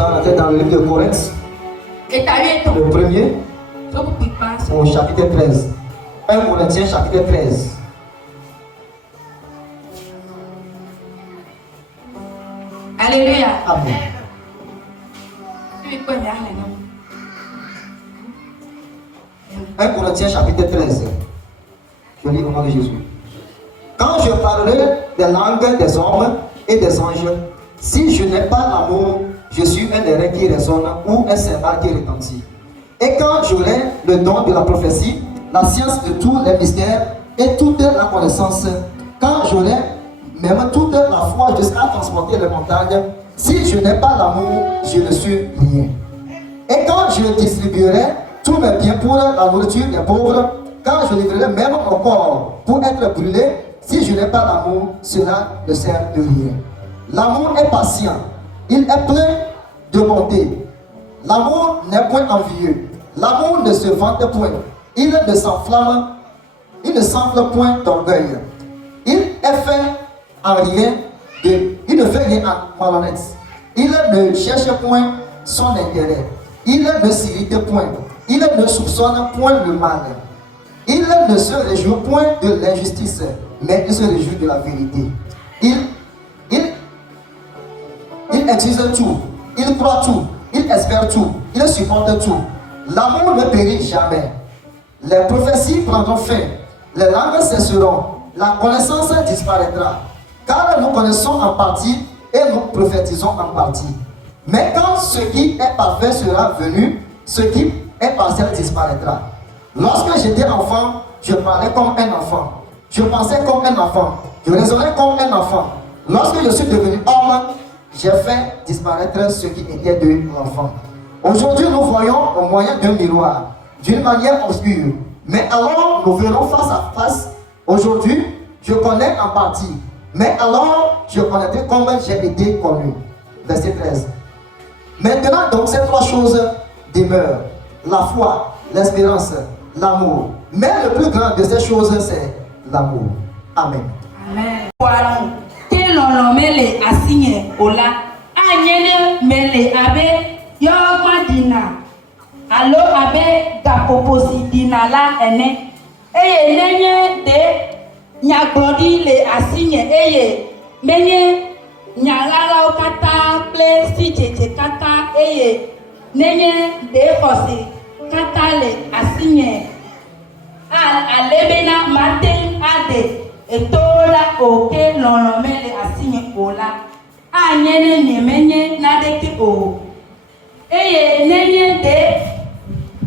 présent, on était dans le livre de Corinthe. Le premier, au chapitre 13. 1 Corinthiens, chapitre 13. Alléluia. Amen. 1 Corinthiens, chapitre 13. Je lis au nom de Jésus. Quand je parlerai des langues des hommes et des anges, si je n'ai pas l'amour, je suis un airain qui résonne ou un cymbale qui retentit. Et quand j'aurai le don de la prophétie, la science de tous les mystères et toute la connaissance, quand j'aurai même toute la foi jusqu'à transporter les montagnes, si je n'ai pas l'amour, je ne suis rien. Et quand je distribuerai tous mes biens pour la nourriture des pauvres, quand je livrerai même mon corps pour être brûlé, si je n'ai pas l'amour, cela ne sert de rien. L'amour est patient, il est plein de bonté. L'amour n'est point envieux. L'amour ne se vante point. Il ne s'enflamme point d'orgueil. Il est fait en rien il ne fait rien en malhonnête. Il ne cherche point son intérêt. Il ne s'irrite point. Il ne soupçonne point le mal. Il ne se réjouit point de l'injustice, mais il se réjouit de la vérité. Il utilise tout. Il croit tout. Il espère tout. Il supporte tout. L'amour ne périt jamais. Les prophéties prendront fin. Les langues cesseront. La connaissance disparaîtra. Car nous connaissons en partie et nous prophétisons en partie. Mais quand ce qui est parfait sera venu, ce qui est partiel disparaîtra. Lorsque j'étais enfant, je parlais comme un enfant. Je pensais comme un enfant. Je raisonnais comme un enfant. Lorsque je suis devenu homme, j'ai fait disparaître ce qui était de l'enfant. Aujourd'hui, nous voyons au moyen d'un miroir, d'une manière obscure. Mais alors, nous verrons face à face. Aujourd'hui, je connais en partie. Mais alors, je connaîtrai comme j'ai été connu. Verset 13. Maintenant, donc, ces trois choses demeurent. La foi, l'espérance, l'amour. Mais le plus grand de ces choses, c'est l'amour. Amen. Amen. Mele asinye ola anyene mele abe yoma dina alo abe gapoposi dina la ene eye nenye de nyaglodi le asinye eye menye nyalala okata ple si jeje kata eye nenye de kosi kata le asinye alebena maten ade etola oke loromele asinye ola anyene nemenye nadeke o eye nenye de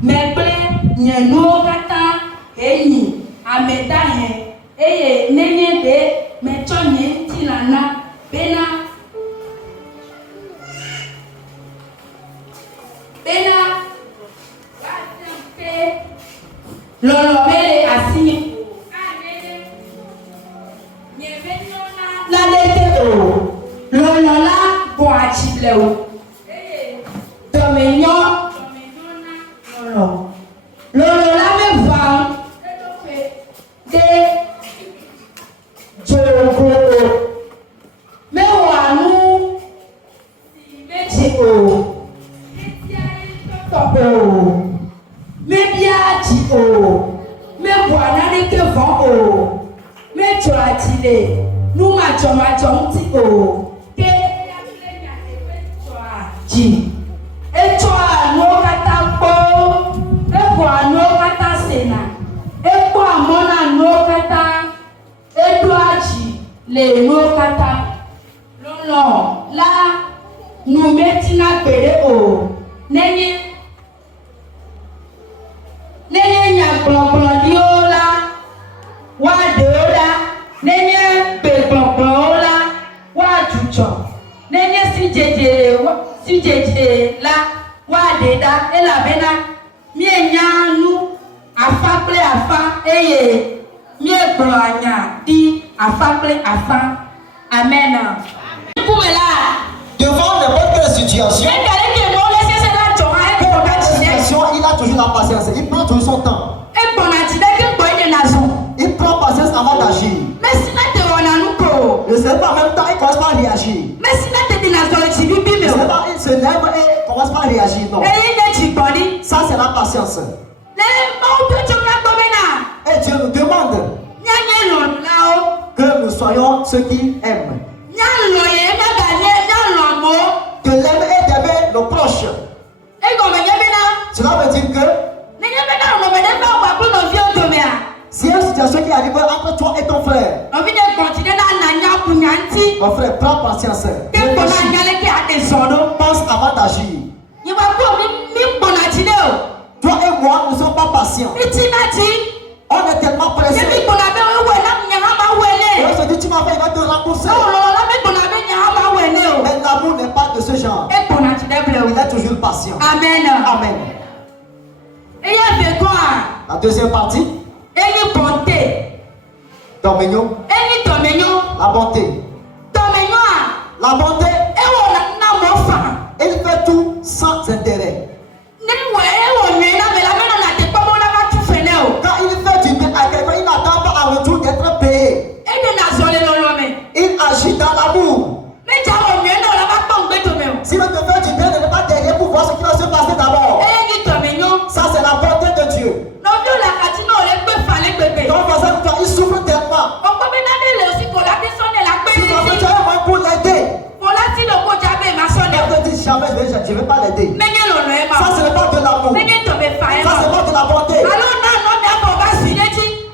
meble nyenu kata enyi amedaye eye nenye de mechonye tilana bena loromele asinye lọ́lọ́lá bọ̀ àtìlẹ̀ o tọ̀mẹ̀yọ́ lọ́lọ́lá mẹ́fà dé jòògùn o mẹ́wàá nú méjì o tọ̀pọ̀ o mẹ́bíàjì o mẹ́wàá nádékè fọ́ o mẹ́jọ àtìlẹ̀ nú màjọ̀májọ̀ ń tì o. Echo no kata po, echo no kata sena, echo amona no kata, edwaji le no kata, lolo la numetina pere o, nenye nyaglonglon di o la, wa de o la, nenye beglonglon o la, wa jujo, nenye si jeje la wa deda elabena mienya afaple afa eye miebloanya di afaple afa amen. Devant n'importe quelle situation, il a toujours la patience, il prend toujours son temps. Il prend patience avant d'agir. Ne sait pas en même temps, il commence pas à réagir. Il se lève et commence pas à réagir. Non. Ça, c'est la patience. Et Dieu nous demande que nous soyons ceux qui aiment. Que l'aime et d'aimer nos proches. Cela veut dire que si il y a une situation qui arrive entre toi et ton frère, mon frère, prends patience. Pense avant d'agir. Toi et moi, nous ne sommes pas patients. On est tellement pressés. Et on se dit, tu m'as fait, il va te rembourser. Mais l'amour n'est pas de ce genre. Il est toujours patient. Amen. Amen. La deuxième partie. Dominion. La bonté. La bonté. Il fait tout sans intérêt. Quand il fait du bien à quelqu'un, il n'attend pas en retour d'être payé. Il agit dans l'amour. S'il veut te faire du bien, il n'est pas derrière pour voir ce qui va se passer d'abord. Ça, c'est la bonté de Dieu. Ton voisin, toi, il souffre tellement. Tu as un moyen pour l'aider. Elle te dit jamais, je ne vais pas l'aider. Ça, ce n'est pas de l'amour. Ça, c'est pas de la bonté.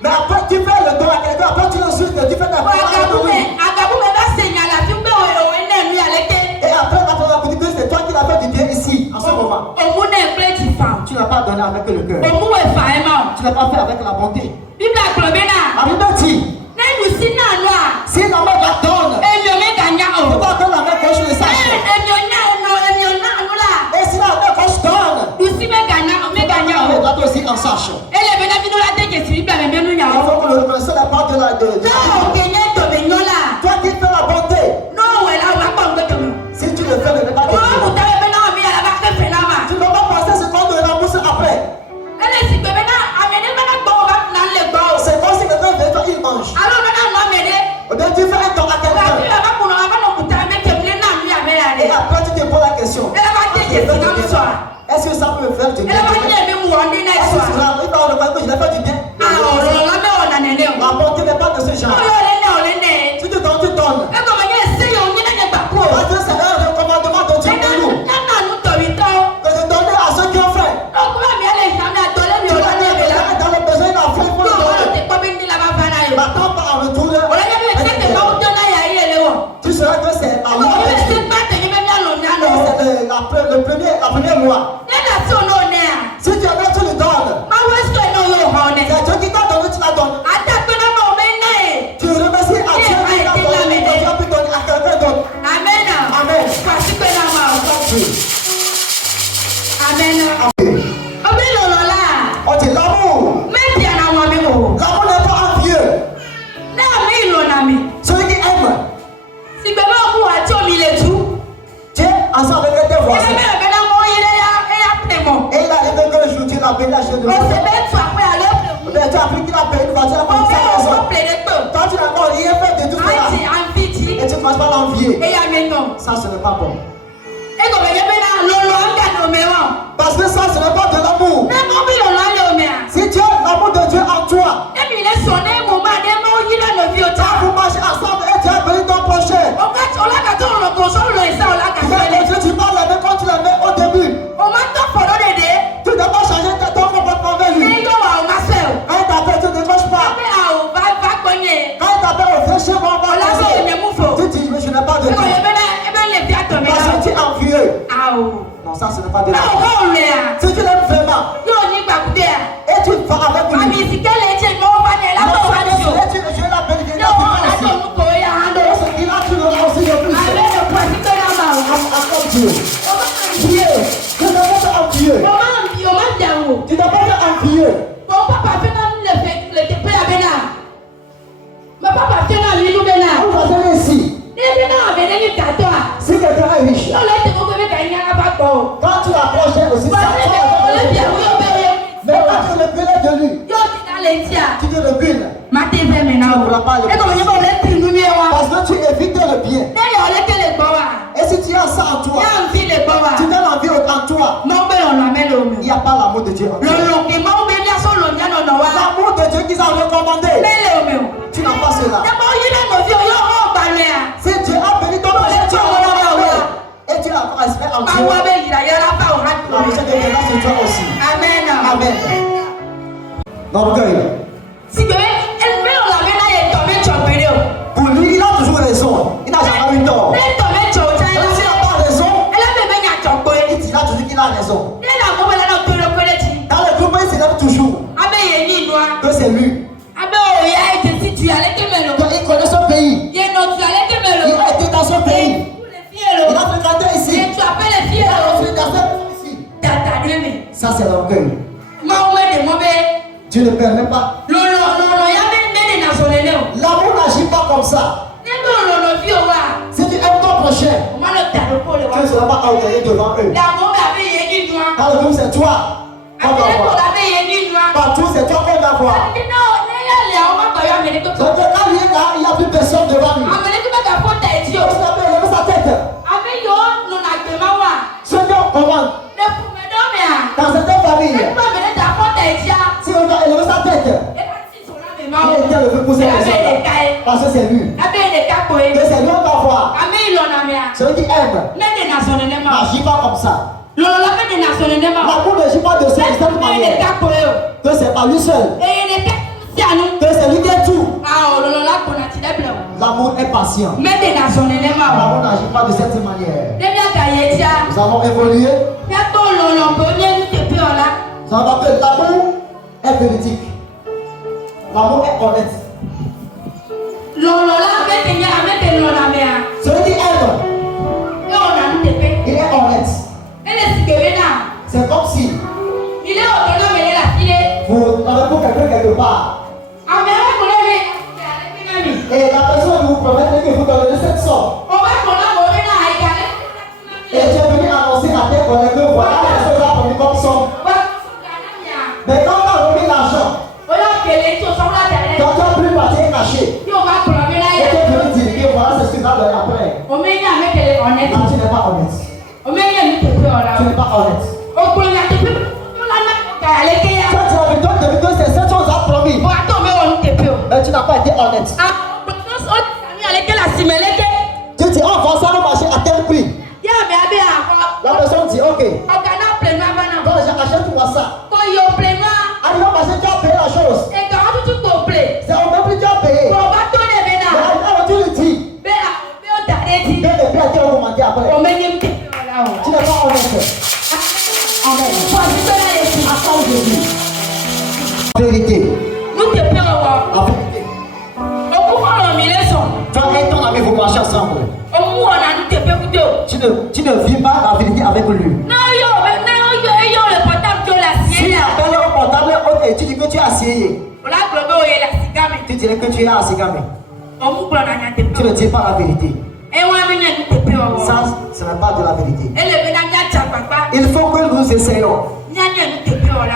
Mais après, tu fais le don à quelqu'un, après, tu le suis, tu fais ta foi. Et après, quand on a dit que c'est toi qui l'as fait du bien ici, en ce moment. Tu n'as pas donné avec le cœur. Tu n'as pas fait avec la bonté. La Bible dit, si la main la donne, tu vas donner la main gauche le sache. Et si la main gauche donne, la droite aussi en sache. Il faut que le reconnaisse la part de la toi qui fais la bonté. Si tu le fais, ne pas te dire. Tu ne vas pas passer ce temps de rembourser après. C'est comme si quelqu'un vient toi, il mange. Ou bien tu fais un don à quelqu'un. Et après tu te poses la question. Est-ce que ça peut me faire du bien? Est-ce que il va reconnaître que je l'ai fait du bien? La bonté n'est pas de ce genre. Si tu donnes, tu donnes. Parce que c'est un recommandement de Dieu pour nous. Que de donner à ceux qui ont faim. Tu vas aller dans le besoin, il a faim pour le donner. N'attends pas en retour. Tu sauras que c'est la loi de Dieu. C'est la première loi. Si tu as bien, tu le donnes. C'est Dieu qui t'a donné, tu la donnes. Tu remercies à Dieu qui t'a donné, que tu as pu donner à quelqu'un d'autre. Amen. On dit l'amour. L'amour n'est pas envieux. Celui qui aime. Tu es ensemble avec tes voisins. Et il arrive que le jour tu l'as payé la chaîne de l'autre. Tu as appris qu'il a payé une voiture pour sa raison. Toi tu n'as encore rien fait de tout cela. Et tu ne commences pas l'envier. Ça ce n'est pas bon. Parce que ça ce n'est pas de l'amour. Si tu as l'amour de Dieu en toi, vous marchez ensemble et tu as béni ton prochain. Tu parles la main quand tu la mets au début. Tu ne dois pas changer ton comportement avec lui. Quand il t'appelle, tu ne décroches pas. Quand il t'appelle, viens chez moi, tu dis, mais je n'ai pas de Dieu. Parce que tu es envieux. Non, ça ce n'est pas de l'amour. Si tu l'aimes vraiment, et tu vas avec lui. Et tu la belle vie, tu l'auras aussi de plus. Comme Dieu. Tu n'as pas fait envieux. Tu n'as pas fait envieux. On va donner ici. Si quelqu'un est riche, quand tu l'approches aussi, ça mais quand tu le brûles de lui, tu te le brûles. Tu ne pourras pas le brûler. Parce que tu évites le bien. Et si tu as ça en toi, Y'a envie de boire. tu as l'envie en toi, Mon père, on l'amène au il n'y a pas l'amour de Dieu en toi. L'amour L'amour de Dieu qu'ils ont recommandé, tu n'as pas cela. Si Dieu a béni ton projet, tu as recommandé. Et tu as respect en Dieu. La prochaine de grâce sur toi aussi. Amen. L'orgueil. Pour lui, il a toujours raison. Il n'a jamais eu tort. Même s'il n'a pas raison, il dira toujours qu'il a raison. Dans le groupe, il s'élève toujours que c'est lui. Il connaît son pays. Il a été dans son pays. Il a fréquenté ici. Il a fréquenté ici. Ça, c'est l'orgueil. Dieu ne permet pas. L'amour n'agit pas comme ça. Si tu aimes ton prochain, tu ne seras pas orgueilleux devant eux. Dans le groupe, c'est toi qu'on va voir. Partout, c'est toi qu'on va voir. Donc, quand il est là, il n'y a plus personne devant lui. Il a levé sa tête. Ce qu'on commande dans certaines familles, si on doit élever sa tête, il était levé pour ces raisons-là. Parce que c'est lui. Que c'est lui qu'on va voir. Celui qui aime n'agit pas comme ça. L'amour n'agit pas de cette manière. Que c'est pas lui seul. Que c'est lui qui est tout. L'amour est patient. L'amour n'agit pas de cette manière. Nous avons évolué. Nous avons appris l'amour est véridique. L'amour est honnête. Celui qui aime, il est honnête. C'est comme si vous avez pour quelqu'un quelque part. Et la personne vous promet que vous donnez cette somme. Et tu es venu annoncer à tes collègues que voilà ce que tu as promis comme somme. Mais quand tu as remis l'argent, quand tu as pris partie cachée, et tu es venu dire que voilà c'est ce que tu as donné après. Là, tu n'es pas honnête. Tu n'es pas honnête. Quand tu as vu que c'est cette chose à promis, mais tu n'as pas été honnête. Tu dis, on vend ça au marché à tel prix. La personne dit, ok. Quand j'achète-moi ça. Arrivé au marché, tu as payé la chose. C'est au même prix que tu as payé. Mais alors tu lui dis. Que le prix a été augmenté après. Tu n'es pas honnête. Amen. À quoi aujourd'hui? Vérité. La vérité. Toi et ton ami, vous marchez ensemble. Tu ne vis pas la vérité avec lui. Si tu appelles au portable et tu dis que tu es assis, tu dirais que tu es assis. Tu ne dis pas la vérité. Ça, ce n'est pas de la vérité. Il faut que nous essayions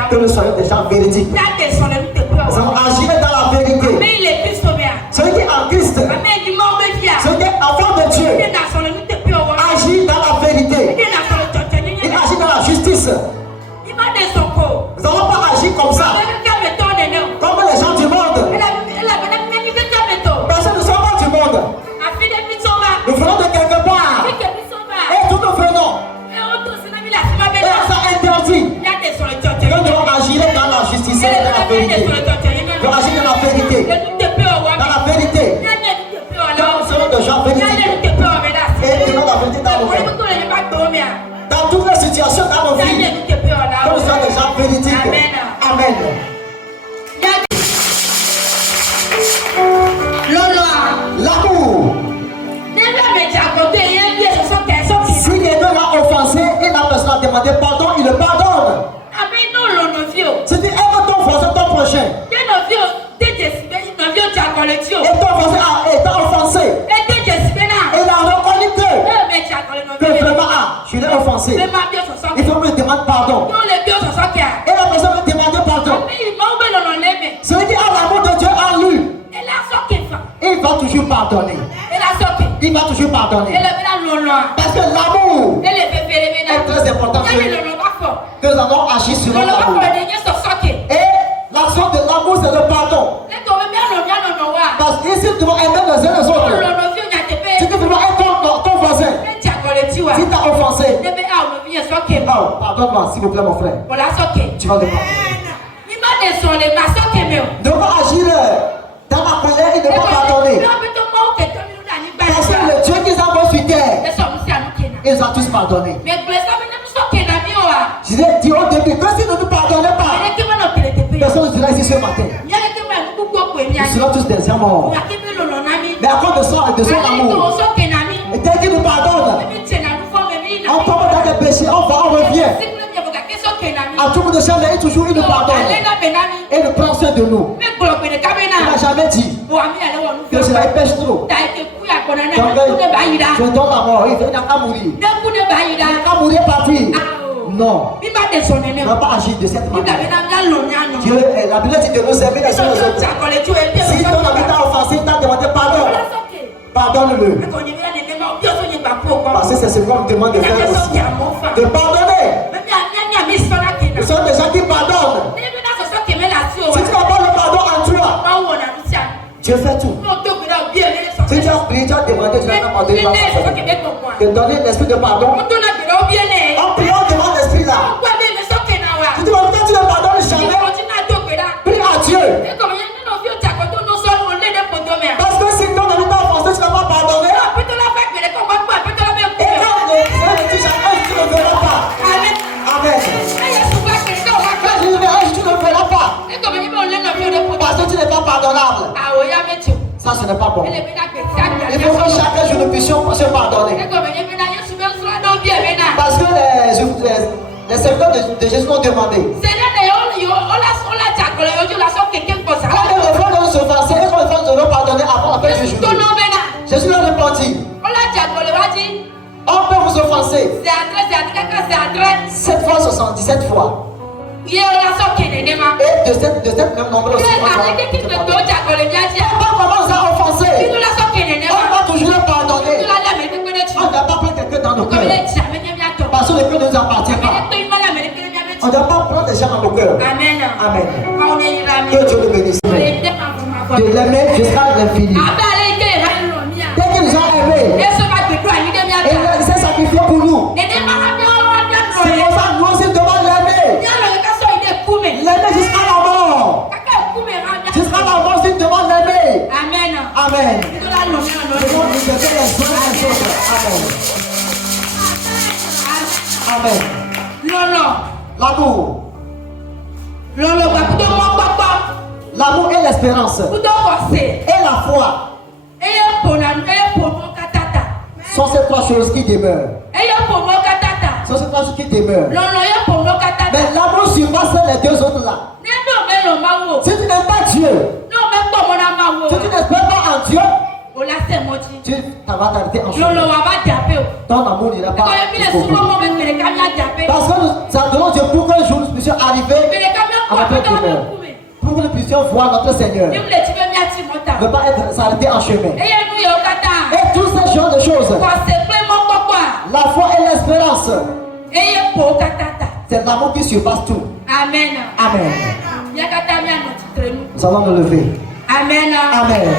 que nous soyons des gens véridiques. Nous allons agir dans la vérité. Celui qui est en Christ, celui qui est enfant de Dieu, agit dans la vérité. Il agit dans la justice. Nous n'allons pas agir comme ça, comme les gens du monde. Parce que nous sommes pas du monde. Nous venons de quelque part. Et tout nous venons. Et on s'est interdit. Que nous devons agir dans la justice et dans la vérité. Nous devons agir dans la vérité. Dans la vérité. Car nous serons des gens véridiques. Et tenons la vérité dans nos vies. Dans toutes les situations dans nos vies. Que nous soyons des gens véridiques. Amen. L'amour. Si quelqu'un l'a offensé et la personne a demandé pardon, il le pardonne. Si tu aimes ton voisin, ton prochain, et ton voisin a été offensé, et il a reconnu que vraiment, je l'ai offensé, il faut me demander pardon. Et la personne me demande pardon. Celui qui a l'amour de Dieu en lui, il va toujours pardonner. Il va toujours pardonner. Parce que l'amour Et les bébés, les est très important. Il y a le fort. Que nous allons agir sur Le l'amour. fort, les gens sont soqués. Et l'action de l'amour, c'est le pardon. Les tombés bien, non, Parce que ici, tu dois aimer les uns les autres. Si tu veux aimer ton voisin, si tu as offensé, oh, pardonne-moi, s'il vous plaît, mon frère. Tu vas le pardonner. Ne pas agir dans la colère et ne pas pardonner. Parce que le Dieu qu'ils envoient sur terre, ils ont tous pardonné. Je l'ai dit au début que si nous ne pardonnons pas, personne ne sera ici ce matin. Nous serons tous des morts. Mais à cause de son amour, et dès qu'il nous pardonne, on tombe dans les péchés, on va, on revient. À tout bout de champ, il toujours il nous pardonne. Et il prend soin de nous. Il n'a jamais dit que cela pêche trop. Donc, je donne la mort, il n'a qu'à mourir. Il n'a qu'à mourir partir. Non. On ne va pas agir de cette manière. Dieu, la Bible dit de nous servir les uns les autres. Si ton ami t'a offensé, il t'a demandé pardon, pardonne-le. Parce que c'est ce qu'on me demande de faire aussi. De pardonner. Nous sommes des gens qui pardonnent. Si tu n'as pas le pardon en toi, Dieu fait tout. Si tu as prié, tu as demandé, tu n'as pas pardonné. De donner l'esprit de pardon. En priant, on demande l'esprit là. Si tu vas peut-être tu ne pardonnes jamais, prie à Dieu. Parce que si ton ami t'a offensé, tu ne vas pas pardonner. Et quand tu ne verras pas. Amen. Tu ne feras pas. Parce que tu n'es pas pardonnable. Ça, ce n'est pas bon. Il faut que chacun jour nous puissions se pardonner. Parce que les serviteurs de Jésus ont demandé. Quand les enfants doivent s'offenser, quand les enfants doivent pardonner avant la fin du jour. Jésus leur répondit. On peut vous offenser 7 fois 77 fois. Et de cette même nombre aussi. On commence à offenser. On va toujours le pardonner. On ne doit pas prendre quelqu'un dans nos cœurs. Parce que le cœur ne nous appartient pas. On ne doit pas prendre des gens dans nos cœurs. Amen. Amen. Que Dieu le bénisse. De l'aimer jusqu'à l'infini. Dès qu'il nous a aimés, et il s'est sacrifié pour nous. C'est pour ça que nous aussi devons l'aimer. L'aimer jusqu'à la mort. Jusqu'à la mort, si nous devons l'aimer. Amen. Amen. Nous devons nous aimer les uns les autres. Amen. Amen. L'amour. L'amour et l'espérance. Et la foi. Sont ces trois choses qui demeurent. Sont ces trois choses qui demeurent. Mais l'amour surpasse les deux autres là. Si tu n'aimes pas Dieu, si tu n'espères pas en Dieu, tu vas t'arrêter en chemin. Ton amour n'ira pas. Parce que nous adorons Dieu pour qu'un jour nous puissions arriver à notre demeure. Pour que nous puissions voir notre Seigneur. Ne pas être s'arrêter en chemin. Et toutes ces genres de choses. La foi et l'espérance. C'est l'amour qui surpasse tout. Amen. Amen. Nous allons nous lever. Amen. Amen.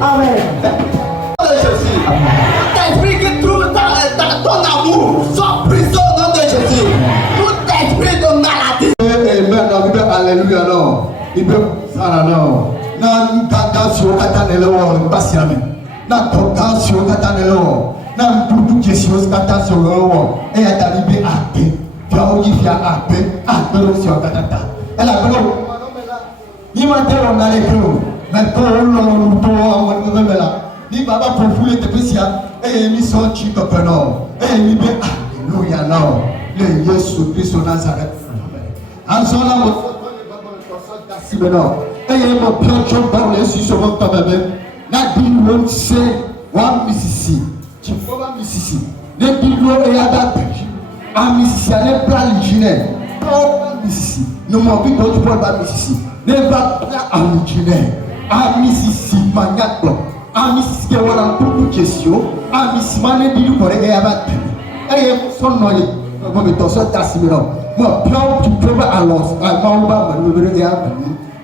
Amen. Jésus. T'esprit qui trouve dans ton amour, soit prison au nom de Jésus. Tout esprit de maladie. Amen. Alléluia. Non. Il peut ça non. Nan tentation katanelo pasiame. Nan tentation katanelo. Nan tout question tentation lo. Et a talibé ape. Fiaoji fia ape. Ape sur katata. Elle a blo. Ni matin on a les clous. Mais pour on ni baba pour vous les spécial et mi son chic non et mi be alléluia non le Jésus Christ de Nazareth en son nom et mo pioncho dans les sur mon tabebe na dilon c'est wa misisi tu faut ba misisi ne dilon et ada a misisi ale plan l'hygiène pas misisi nous m'en vite tu peux pas misisi ne va pas à l'hygiène a misisi maniaque a misisi ke wana pour question a misisi mané di ko re ya ba e son noye mo be to so tasimiro mo plan tu peux pas alors a ma ba mo be re ya ba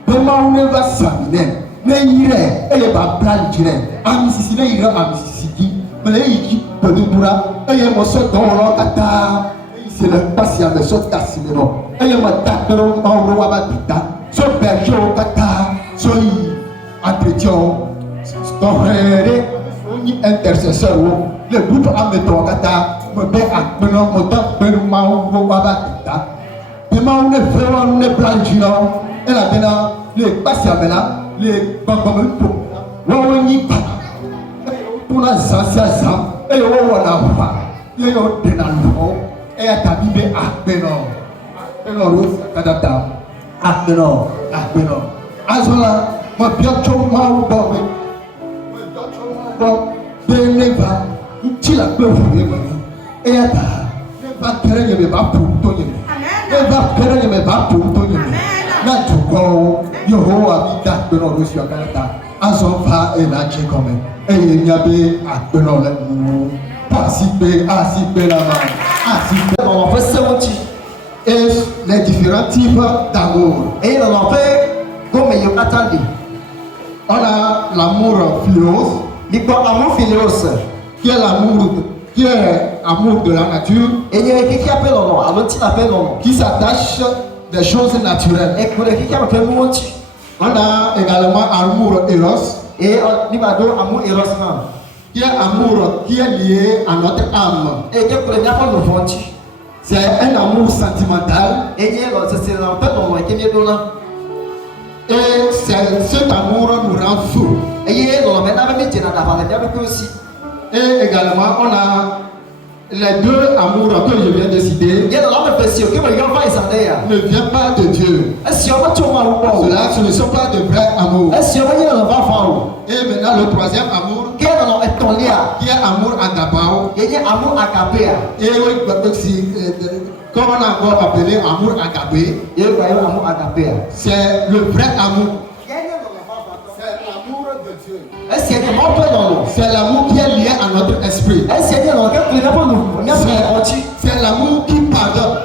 be ma une va samine ne yire e ba plan jire a misisi ne yire a misisi ki me le yi ko de dura e mo so do ro kata c'est le patient de so tasimiro e mo ta pero ma ro wa ba ta so be jo kata so yi entretien torrere ni intercesseur le groupe a meto kata me be akpeno mo ta pelu ma wo baba ta be ma ne fero ne planjino e la bena le pasia bena le bamba po wo ni pa pour la zasia zam e wo na pa le yo de na no e ta bibe akpeno ro kata akpeno azola ma bientôt ma bobe beneva tila pe fuye mani e ata ne ba kere ye ba pu to ye ne ba kere ye ba pu to ye na to go Yehovah bi da pe no rosi akata aso fa e na che come e ye nya be akpe no le mu asipe la ma asipe On fait 70. et les différents types d'amour Et on en fait comme il attendait. on a l'amour philos Il y a amour philos. qui est amour de la nature, Et il y a quelqu'un qui appelle le nom. Alors tu l'appelles le nom. qui s'attache des choses naturelles. Et pour les qui appellent le nom. On a également amour eros, Et on va dire amour eros. qui est amour qui est lié à notre âme. Et qui pour les gens le font. C'est un amour sentimental. Et il y a c'est l'appel le nom qui est bien là. Et cet amour nous rend fous. Et il y a le maintenant même tu n'as pas parlé avec aussi. Et également on a les deux amours que je viens de citer. Il y a le nom de que les gens vont s'en Ne vient pas de Dieu. Est-ce qu'on va tout voir ou pas? Cela, ce ne sont pas de vrais amours. Est-ce qu'on va dire le va faire? Et maintenant le troisième amour, Quel nom est ton lien? qui est amour agapao. Il y a amour agapé. Et oui, comme on a encore appelé amour agapé, Il y a amour agapé. c'est le vrai amour. C'est l'amour de Dieu. Est-ce qu'il y a des morts dans l'eau? C'est l'amour qui est lié à notre esprit. Est-ce qu'il y a des gens qui n'ont pas nous? C'est l'amour qui pardonne.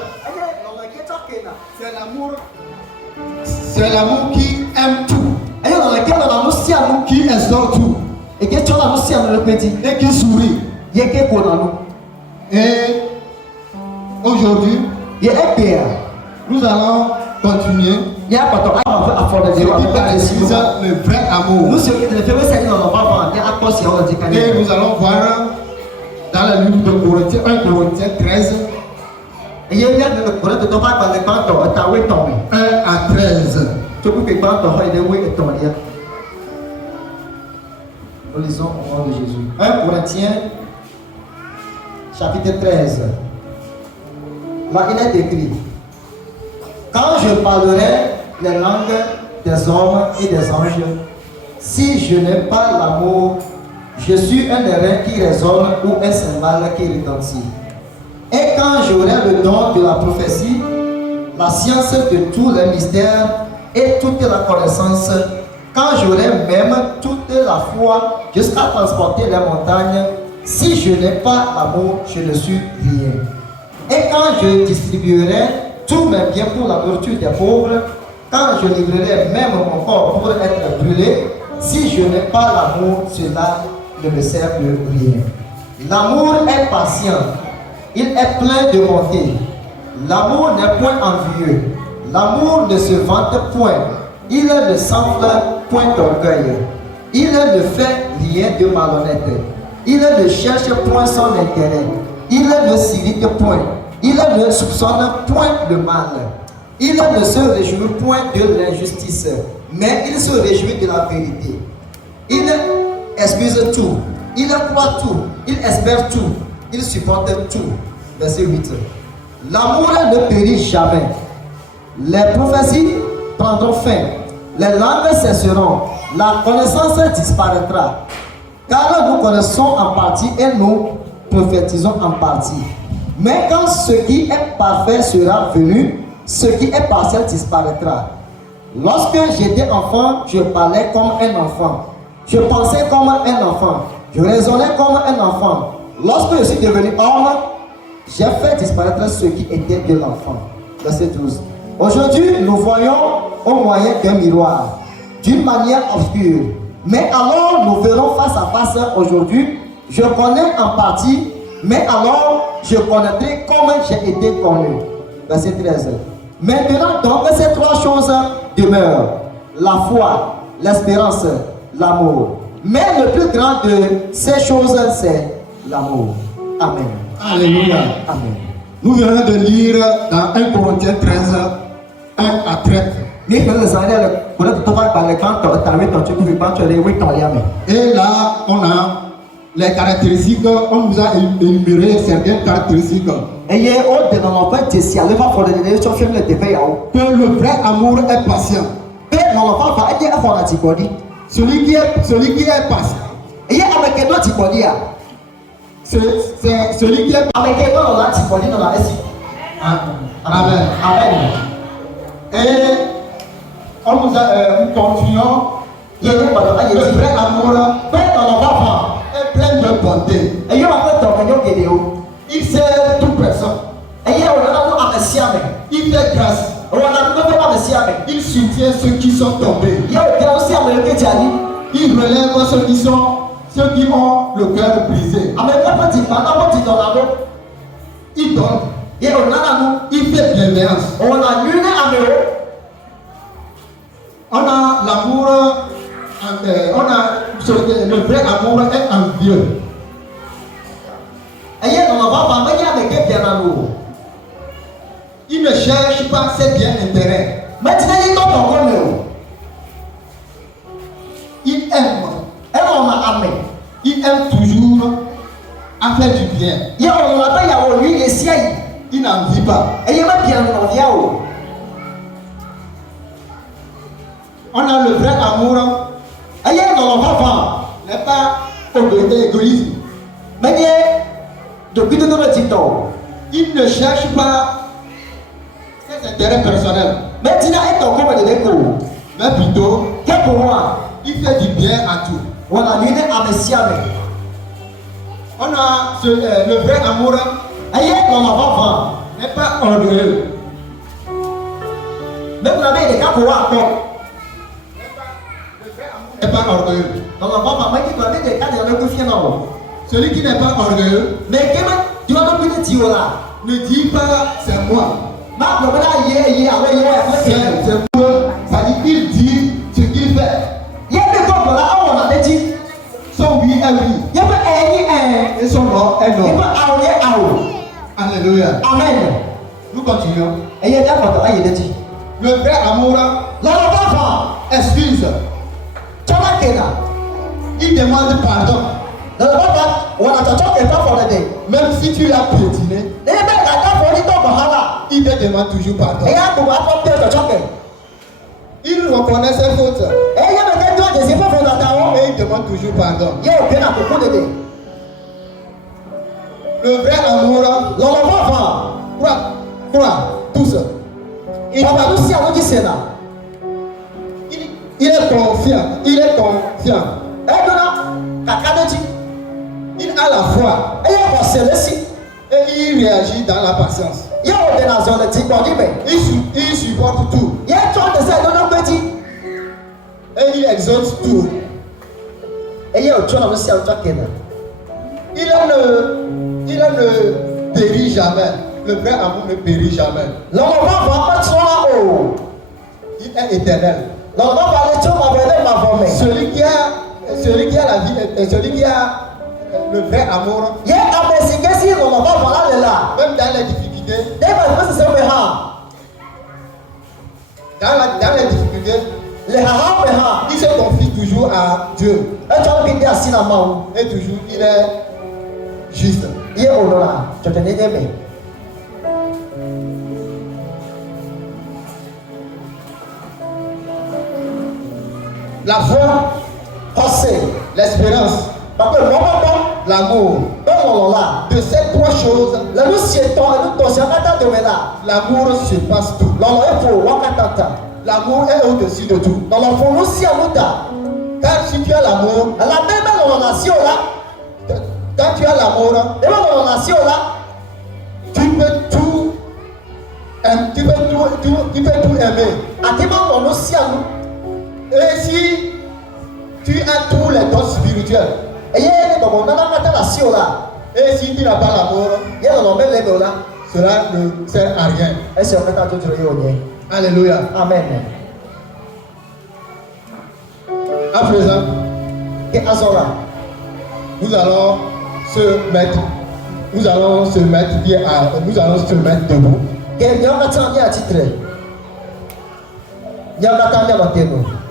C'est l'amour qui aime tout, Et dans lequel on a aussi à nous. qui exhorte tout Et que tu as aussi à nous le petit. et qui sourit. Il y a quelque chose dans nous. Et aujourd'hui, Il y a un père. nous allons continuer Il y a pas de temps à faire des ce qui caractérise le vrai amour. nous, ce qui est le fait, c'est que nous n'avons pas voir. Il y a un poste qui est en Et nous allons voir dans le livre de Corinthiens, 1 Corinthiens 13, Et il y a le problème de ton père par les bancs, tu as oui tombé. 1 à 13. Tu peux que bancs, tu as oui tombé. Nous lisons au nom de Jésus. 1 Corinthiens, chapitre 13. Là, il est écrit: quand je parlerai les langues des hommes et des anges, si je n'ai pas l'amour, je suis un airain qui résonne ou un cymbale qui retentit. Et quand j'aurai le don de la prophétie, la science de tous les mystères et toute la connaissance, quand j'aurai même toute la foi jusqu'à transporter les montagnes, si je n'ai pas l'amour, je ne suis rien. Et quand je distribuerai tous mes biens pour la nourriture des pauvres, quand je livrerai même mon corps pour être brûlé, si je n'ai pas l'amour, cela ne me sert de rien. L'amour est patient, il est plein de bonté. L'amour n'est point envieux, l'amour ne se vante point, il ne s'enflamme point d'orgueil, il ne fait rien de malhonnête, il ne cherche point son intérêt, il ne s'irrite point, il ne soupçonne point le mal, il ne se réjouit point de l'injustice, mais il se réjouit de la vérité. Il excuse tout, il croit tout, il espère tout, il supporte tout. Verset 8. L'amour ne périt jamais. Les prophéties prendront fin, les langues cesseront, la connaissance disparaîtra. Car nous connaissons en partie et nous prophétisons en partie. Mais quand ce qui est parfait sera venu, ce qui est partiel disparaîtra. Lorsque j'étais enfant, je parlais comme un enfant. Je pensais comme un enfant. Je raisonnais comme un enfant. Lorsque je suis devenu homme, j'ai fait disparaître ce qui était de l'enfant. Verset 12. Aujourd'hui, nous voyons au moyen d'un miroir, d'une manière obscure. Mais alors, nous verrons face à face aujourd'hui. Je connais en partie, mais alors, je connaîtrai comme j'ai été connu. Verset 13. Maintenant, donc, ces trois choses demeurent: la foi, l'espérance, l'amour. Mais le plus grand de ces choses, c'est l'amour. Amen. Alléluia. Amen. Nous venons de lire dans 1 Corinthiens 13, 1 à 13. Et là, on a les caractéristiques, on nous a énuméré certaines caractéristiques. Que le vrai amour est patient. Celui qui est patient, c'est celui qui est Amen. Amen. Et on nous a continuons. Le vrai amour est plein de bonté. Il sait toute personne. Il fait grâce. Il soutient ceux qui sont tombés. Il relève ceux qui ont le cœur brisé. Il donne. Il fait bienveillance. On a l'amour, le vrai amour est envieux. Il ne cherche pas ses biens intérêts. Il aime. Il aime toujours à faire du bien. Il n'en vit pas. On a le vrai amour. N'est pas égoïsme. Il ne cherche pas ses intérêts personnels. Mais plutôt, il fait du bien à tout. On a le vrai amour n'est pas orgueilleux. Le vrai amour n'est pas orgueilleux. Celui qui n'est pas orgueilleux ne dit pas c'est moi. C'est moi. Ça dit il dit ce qu'il fait. Son oui est oui. Et son non est non. Alléluia. Amen. Nous continuons. Le vrai amour excuse. il demande pardon. Dans le monde, on a toujours quelqu'un pour l'aider. Même si tu l'as piétiné, Les mecs, la pour lui, donc, voilà. il te demande toujours pardon. Et il y a beaucoup de choses qui sont Il reconnaît ses fautes et il y a des gens qui sont fondateurs. et il demande toujours pardon. Il y a aucun à beaucoup d'aider. Le vrai amour, L'homme va quoi, tous. Il, on va tous y avoir dit cela. il est confiant, il est confiant. Et maintenant, caca de dit. Il a la foi Et il y a un celle-ci. et il réagit dans la patience. Il y a une ordination de type, on dit, mais Il supporte tout il y a un tour de ça, il y a un petit. et il exauce tout. Et il y a un tour de ça, il y a Il ne périt jamais. Le vrai amour ne périt jamais. l'homme va pas de là-haut. Il est éternel. L'homme va aller tout ma formée. Celui qui a la vie, et celui qui a le vrai amour, Il y a un message si l'homme va voilà là. même dans les difficultés, D'ailleurs, c'est ça, mais dans les difficultés, les haram, mais il se confie toujours à Dieu. et tu as bien assis dans ma main. Et toujours, il est juste. Il est au là, tu te dis, mais. La foi, Passé. l'espérance, Parce que moi, l'amour. dans là, De ces trois choses, la nous c'est toi, la nous toi, c'est pas de là. l'amour surpasse tout. Dans le faut, wakatata. L'amour est au-dessus de tout. Dans le fond, nous si à muta. Car si tu as l'amour, La même dans la nation là, quand tu as l'amour, et dans la nation là, tu peux tout aimer. à qui dans nous si à nous. Et si tu as tous les dons spirituels, Et il y a dans la nation là, et si tu n'as pas l'amour, il y a dans le même là, cela ne sert à rien. et c'est en fait à tout le Alléluia. Amen. À présent, Et Azora, nous allons se mettre debout. que il y a un temps à titre. Il y a un temps à